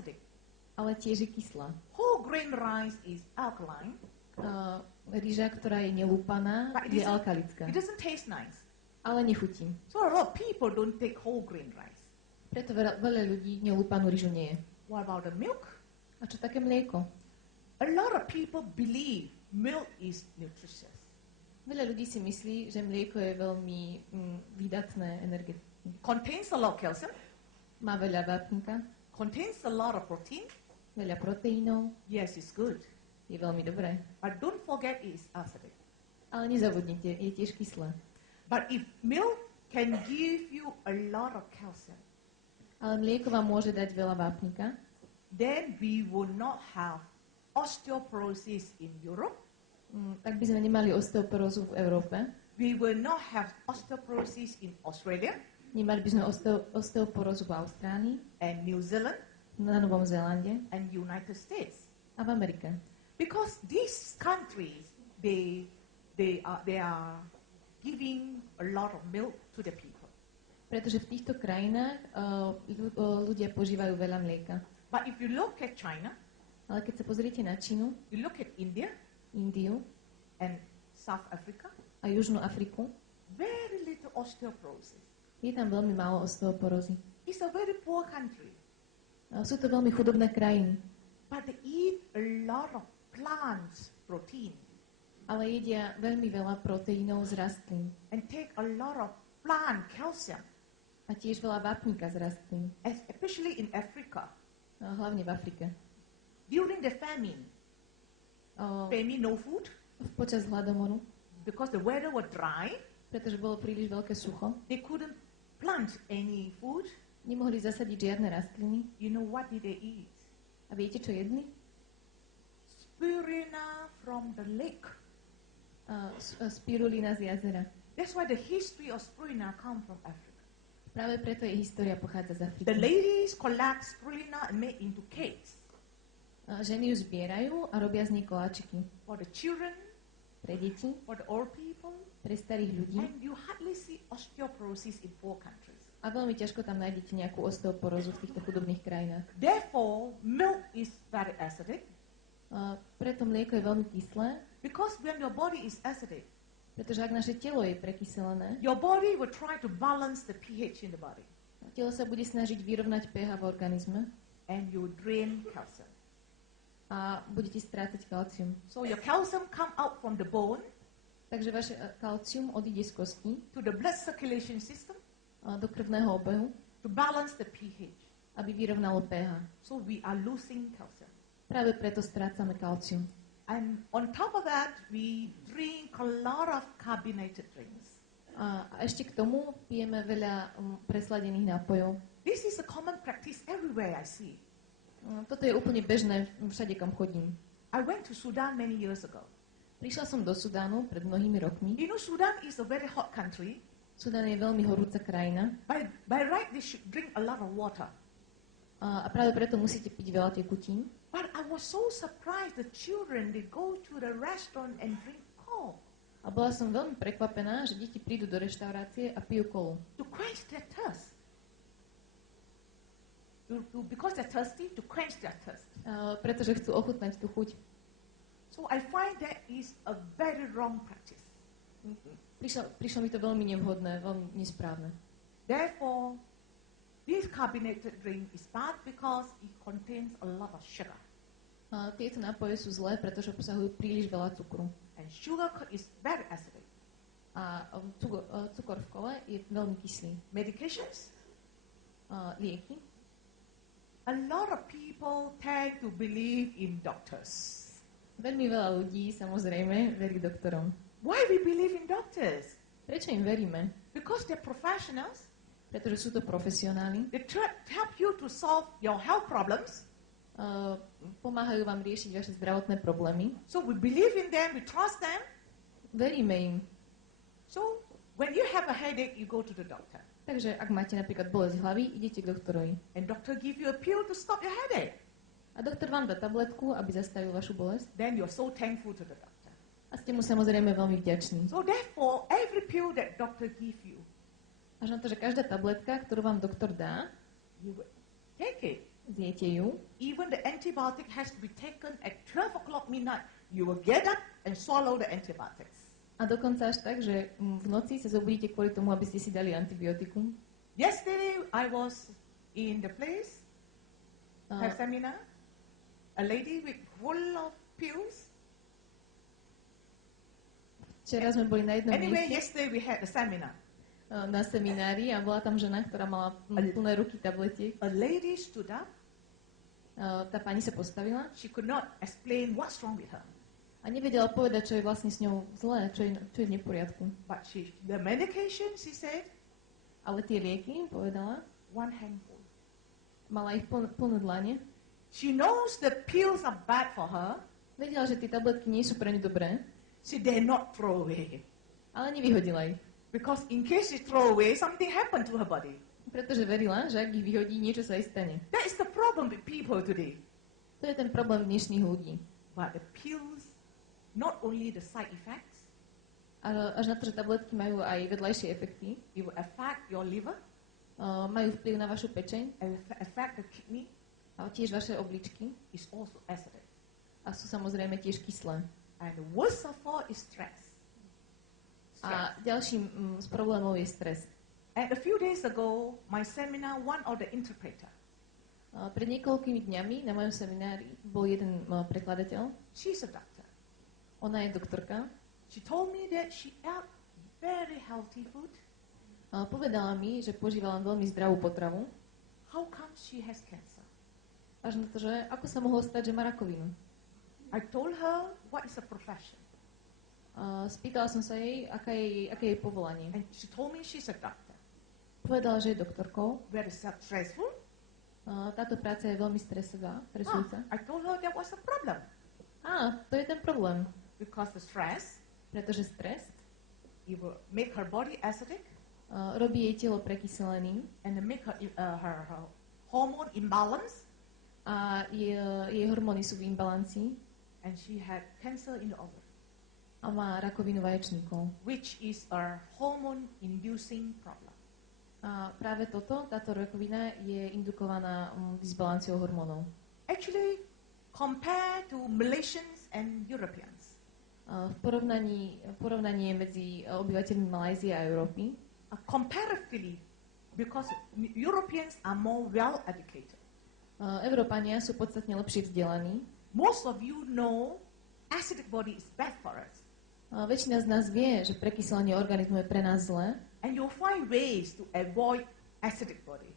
acidic. ale tiež je kyslá. Whole grain rice is alkaline. Rýža, ktorá je nelúpaná, But je alkalická, it doesn't taste nice. ale nechutí. So a lot of people don't take whole grain rice. Preto veľa ľudí nelúpanú rýžu nie je. What about the milk? A čo také mlieko? A lot of people believe milk is nutritious. Veľa ľudí si myslí, že mlieko je veľmi výdatné energie. Contains a lot of calcium, Má veľa vápnika, contains a lot of protein. veľa proteínov, Yes, it's good. je veľmi dobré. But don't forget it's acidic. Ale nezabudnite, je tiež kyslé. But if milk can give you a lot of calcium, Ale mlieko vám môže dať veľa vápnika, then we will not have osteoporosis in Europe. Tak by sme nemali osteoporózu v Európe, We will not have osteoporosis in Australia nemali by sme osteoporózu v Austrálii, and New Zealand na Novom Zélande and United States. a v Amerike. Because these countries, they are giving a lot of milk to the people. Pretože v týchto krajinách ľudia požívajú veľa mlieka. But if you look at China, Ale keď sa pozriete na Čínu, you look at India Indiu and South Africa, a Južnú Afriku, very little osteoporosis. je tam veľmi málo osteoporózy. It's a very poor country, Sú to veľmi chudobné krajiny, but they eat a lot of plants protein ale jedia veľmi veľa proteínov z rastlín and take a lot of plant calcium, a tiež veľa vápnika z rastlín, especially in Africa. Hlavne v Afrike. During the famine, no food, Počas hladomoru, because the weather was dry, pretože bolo príliš veľké sucho, they couldn't plant any food. nemohli zasadiť žiadne rastliny. You know what did they eat? A viete, čo jedli? Spirulina from the lake. Spirulina z jazera. That's why the history of spirulina come from Africa. Práve preto je história pochádza z Afriky. The ladies collect spirulina and make into cakes. Ženy ju zbierajú a robia z nej koláčiky. For the children, Pre deti, for the old people, pre starých ľudí. and you hardly see osteoporosis in poor countries. A veľmi ťažko tam nájdete nejakú osteoporózu v týchto chudobných krajinách. Therefore, milk is very acidic, Preto mlieko je veľmi kyslé, because when your body is acidic, pretože ak naše telo je prekyselené, your body will try to balance the pH in the body, telo sa bude snažiť vyrovnať pH v organizme and you drain calcium. a budete strácať kalcium. So your calcium come out from the bone Takže vaše kalcium odíde z kosti to the blood circulation system do krvného obehu, to balance the pH. aby vyrovnalo pH. So we are losing calcium. Práve preto strácame kalcium. And on top of that, we drink a lot of carbonated drinks. A ešte k tomu pijeme veľa presladených nápojov. This is a common practice everywhere I see. Toto je úplne bežné všade, kam chodím. I went to Sudan many years ago. Prišla som do Sudánu pred mnohými rokmi. You know, Sudan is a very hot country. Sudán je veľmi horúca krajina By right, they should drink a lot of water. a práve preto musíte piť veľa tekutín. But I was so surprised the children, they go to the restaurant and drink Coke A bola som veľmi prekvapená, že deti prídu do reštaurácie a pijú kolu. to quench their thirst. Because they're thirsty, to quench their thirst. Pretože chcú ochutnať tú chuť. So I find that is a very wrong practice. Prišlo mi to veľmi nevhodné, veľmi nesprávne. Therefore, this carbonated drink is bad because it contains a lot of sugar. Tieto nápoje sú zlé, pretože obsahujú príliš veľa cukru. And sugar is very acidic. A cukor v kole je veľmi kyslý. Medications? Lieky. A lot of people tend to believe in doctors. Veľmi veľa ľudí, samozrejme, verí doktorom. Why we believe in doctors? Prečo im veríme? Because they're professionals. Pretože sú to profesionáli. They try to help you to solve your health problems. Pomáhajú vám riešiť vaše zdravotné problémy. So we believe in them, we trust them. Veríme im. So when you have a headache, you go to the doctor. Takže ak máte napríklad bolesť hlavy, idete k doktorovi. And doctor give you a pill to stop your headache. A doktor vám dá tabletku, aby zastavil vašu bolesť. Then you're so thankful to the doctor. A ste mu samozrejme veľmi vďační. So therefore, every pill that doctor give you, Až na to, že každá tabletka, ktorú vám doktor dá, you will take it. zjete ju, even the antibiotic has to be taken at 12 o'clock midnight. You will get up and swallow the antibiotics. a dokonca až tak, že v noci sa zobudíte kvôli tomu, aby ste si dali antibiotikum. Yesterday, I was in the place, have A seminar, a lady with full of pills. včera sme boli na jednom Anyway, mieste yesterday we had a seminar. na seminári a bola tam žena, ktorá mala plné ruky tabletiek. A lady stood up. Tá pani sa postavila She could not explain what's wrong with her. a nevedela povedať, čo je vlastne s ňou zlé, čo je v neporiadku. But the medication, she said, Ale tie lieky, povedala, one handful. mala ich plné dlane. She knows the pills are bad for her. Vedela, že tie tabletky nie sú pre ňu dobré, She dare not throw away. ale nevyhodila ich. Because in case she throw away, something happened to her body. Pretože verila, že ak ich vyhodí, niečo sa jej stane. That is the problem with people today. To je ten problém dnešných ľudí. But the pills, not only the side effects, Až na to, že tabletky majú aj vedľajšie efekty, it will affect your liver, majú vplyv na vašu pečeň, it will affect the kidney, ale tiež vaše obličky it's also acidic. a sú samozrejme tiež kyslé. And the worst of all is stress. A ďalším z problémov je stres. And a few days ago, my seminar, one of the interpreter, Pred niekoľkými dňami na mojom seminári bol jeden prekladateľ. she's a doctor. Ona je doktorka. She told me that she ate very healthy food. Povedala mi, že požívala veľmi zdravú potravu. How come she has cancer? Až na to, že ako sa mohlo stať, že má rakovinu. I told her what is her profession. Spýtala som sa jej, aké je jej povolanie. And she told me she's a doctor. Povedala, že je doktorkou. Very stressful. Táto práca je veľmi stresujúca. I told her that was a problem. To je ten problém. Because the stress, Pretože stres it will make her body acidic robí jej telo prekyselený and make her hormone imbalance. a jej hormóny sú v imbalancii And she had cancer in the ovary, a má rakovinu vaječníkov. which is a hormone-inducing problem. A práve táto rakovina je indukovaná disbalanciou hormónov. Actually, compared to Malaysians and Europeans, V porovnaní medzi obyvateľmi Malajzie a Európy, comparatively, because Europeans are more well-educated. Európania sú podstatne lepšie vzdelaní. Most of you know acidic body is bad for us. Väčšina z nás vie, že prekyselenie organizmu je pre nás zlé And you'll find ways to avoid acidic body.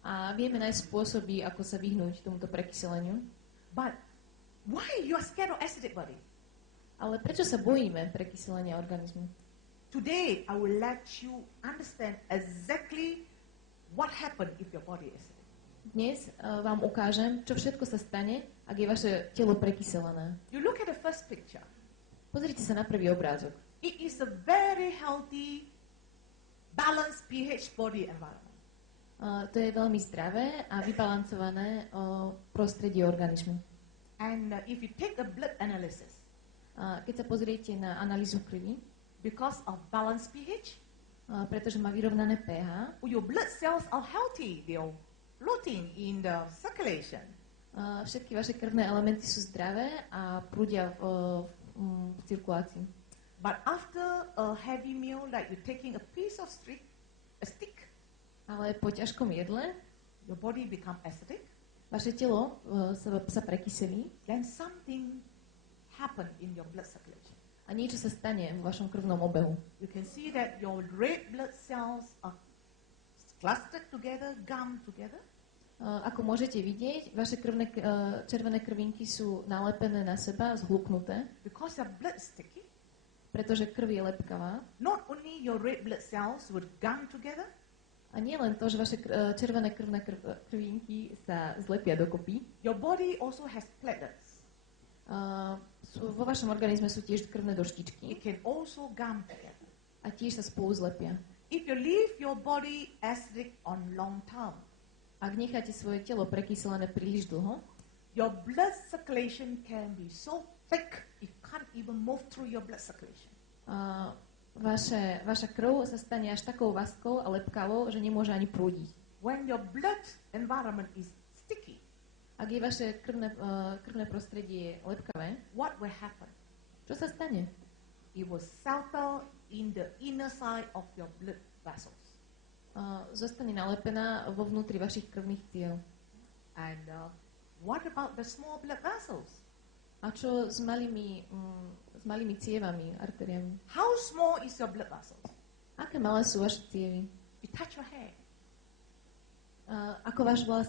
a vieme nájsť spôsoby, ako sa vyhnúť tomuto prekyseleniu. But why you are scared of acidic body? Ale prečo sa bojíme prekyselenia organizmu? Today, I will let you understand exactly what happened if your body is acidic. Dnes vám ukážem, čo všetko sa stane, ak je vaše telo prekyselené. You look at the first picture. Pozrite sa na prvý obrázok. It is a very healthy, balanced pH body environment. To je veľmi zdravé a vybalancované prostredie organizmu. And if you take a blood analysis, Keď sa pozriete na analýzu krvi, because of balanced pH, pretože má vyrovnané pH, your blood cells are healthy. They are floating in the circulation. všetky vaše krvné elementy sú zdravé a prúdia v cirkulácii. But after a heavy meal, like you're taking a piece of a stick, Ale po ťažkom jedle your body become acidic, vaše telo sa prekyselí then something happen in your blood circulation. a niečo sa stane v vašom krvnom obehu. You can see that your red blood cells are clustered together, gummed together. Ako môžete vidieť, vaše červené krvinky sú nalepené na seba, zhluknuté, Because your blood is sticky, pretože krv je lepkavá. not only your red blood cells would gum together, A nie len to, že vaše červené krvné krvinky sa zlepia dokopy, your body also has platelets. vo vašom organizme sú tiež krvné doštičky It can also gum together. a tiež sa spolu zlepia. If you leave your body acidic on long term, Ak necháte svoje telo prekyselené príliš dlho, your blood circulation can be so thick it can't even move through your blood circulation. vaša krv sa stane až takou vaskou a lepkavou, že nemôže ani prúdiť. When your blood environment is sticky, Ak je vaše krvné prostredie lepkavé, what will happen? čo sa stane? It will settle in the inner side of your blood vessels. Zostane nalepená vo vnútri vašich krvných ciev. And what about the small blood vessels? A čo s malými cievami, arteriami? How small is your blood vessels? Aké malé sú vaše cievy? You touch your hair. Ako váš vlas?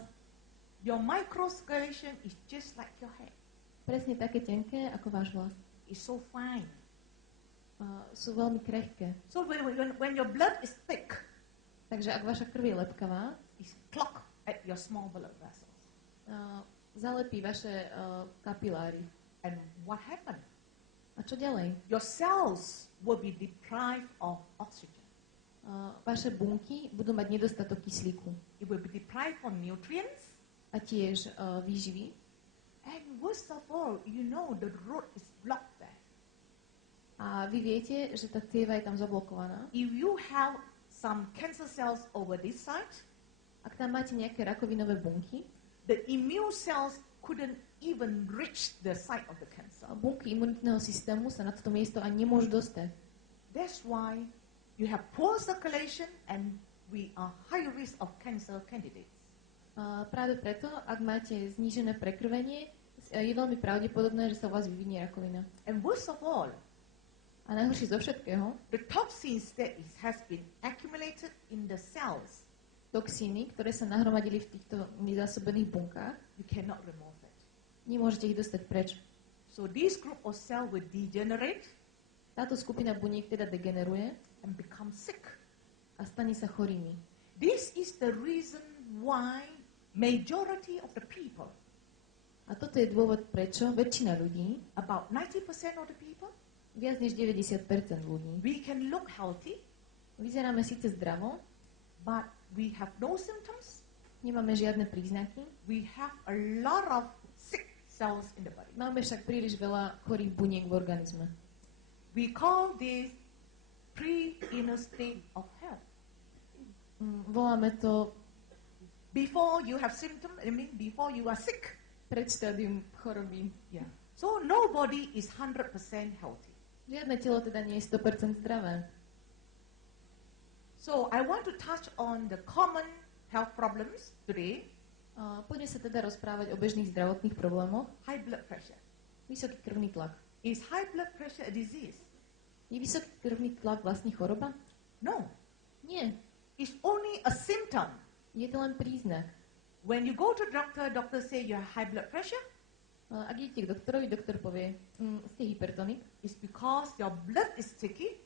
Your microcirculation is just like your hair. Presne také tenké, ako váš vlas. It's so fine. Sú veľmi krehké. So when your blood is thick, Takže ak vaša krv je lepkavá, it's clogged at your small blood vessels. zalepí vaše kapiláry. And what happened? A čo ďalej? Your cells will be deprived of oxygen. Vaše bunky budú mať nedostatok kyslíku It will be deprived of nutrients. a tiež výživy. And worst of all, you know the road is blocked there. A vy viete, že tá cieva je tam zablokovaná. If you have some cancer cells over this side, Ak tam máte nejaké rakovinové bunky, the immune cells couldn't even reach the site of the cancer. bunky imunitného systému sa na toto miesto ani nemôžu dostať. That's why you have poor circulation and we are high risk of cancer candidates. Práve preto, ak máte znížené prekrvenie, je veľmi pravdepodobné, že sa u vás vyvinie rakovina. And worst of all, A najhoršie zo všetkého, the toxins that has been accumulated in the cells, toxíny, ktoré sa nahromadili v týchto nezásobených bunkách, you cannot remove it. nemôžete ich dostať preč. So this group of cells will degenerate Táto skupina buniek teda degeneruje and become sick. a stane sa chorými. This is the reason why majority of the people, A toto je dôvod, prečo väčšina ľudí, about 90% of the people, viac než 90% ľudí, we can look healthy, vyzeráme síce zdravo, but we have no symptoms. nemáme žiadne príznaky, We have a lot of sick cells in the body. máme však príliš veľa chorých buniek v organizme. We call this pre-inner state of health. Voláme to Before you have symptoms, before you are sick. predštádium choroby. Yeah. So nobody is 100% healthy. Žiadne telo teda nie je 100% zdravé. So I want to touch on the common health problems today. Poďme sa teda rozprávať o bežných zdravotných problémoch. High blood pressure. Vysoký krvný tlak. Is high blood pressure a disease? Je vysoký krvný tlak vlastne choroba? No. Nie. It's only a symptom. Je to len príznak. When you go to doctor, doctor say you have high blood pressure. Ak idete k doktorovi, doktor povie, ste hypertonik, It's because your blood is sticky.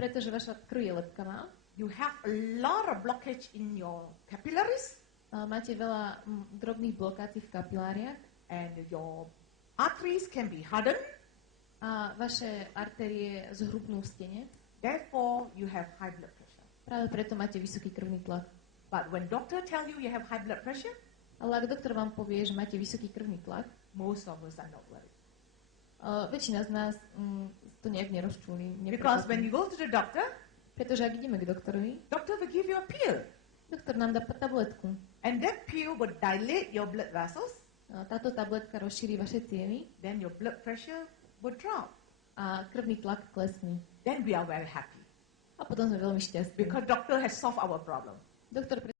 pretože vaša krv je lepkavá, You have a lot of blockage in your capillaries, máte veľa drobných blokácií v kapiláriách and your arteries can be hardened. a vaše artérie zhrubnú v stene. Therefore, you have high blood pressure. Práve preto máte vysoký krvný tlak. But when doctor tell you you have high blood pressure, Ale ak doktor vám povie, že máte vysoký krvný tlak, most of us are not worried. väčšina z nás to nejak nerozčúli. Because when you go to the doctor, Pretože ak ideme k doktorovi, doctor will give you a pill. doktor nám dá tabletku. And that pill will dilate your blood vessels. Táto tabletka rozšíri vaše cievy Then your blood pressure will drop. a krvný tlak klesne. Then we are very happy. A potom sme veľmi šťastní. Because doctor has solved our problem. Doktor